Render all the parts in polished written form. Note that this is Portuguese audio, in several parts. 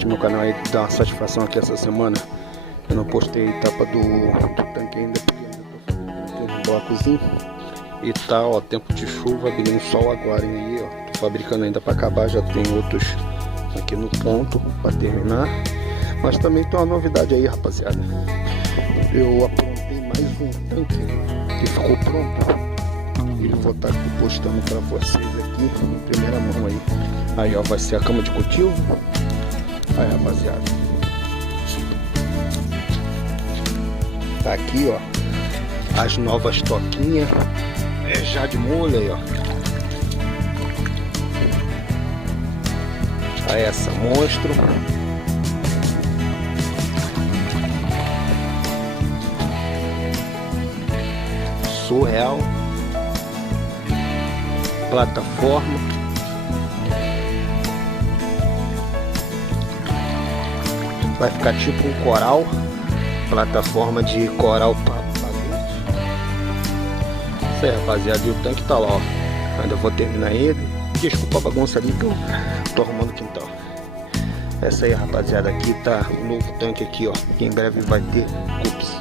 curte meu canal aí, dá uma satisfação aqui essa semana. Eu não postei a etapa do tanque ainda, porque ainda tô fazendo um blocozinho. E tá, ó, tempo de chuva, abrindo sol agora, hein, aí, ó. Tô fabricando ainda pra acabar, já tem outros aqui no ponto pra terminar. Mas também tem uma novidade aí, rapaziada. Eu aprontei mais um tanque que ficou pronto. E vou estar postando pra vocês aqui em primeira mão aí. Aí, ó, vai ser a cama de cultivo. Aí, rapaziada. Tá aqui, ó, as novas toquinhas. É já de molho aí, ó. Aí essa monstro. Surreal. Plataforma. Vai ficar tipo um coral. Plataforma de coral para isso aí, rapaziada. E o tanque tá lá, ó. Ainda vou terminar ele. Desculpa a bagunça ali que eu tô arrumando o quintal. Essa aí, rapaziada, aqui tá o novo tanque aqui, ó. Que em breve vai ter cups.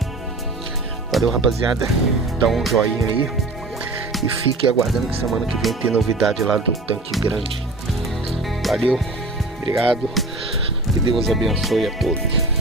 Valeu, rapaziada. Dá um joinha aí. E fique aguardando que semana que vem tem novidade lá do tanque grande. Valeu. Obrigado. Que Deus abençoe a todos.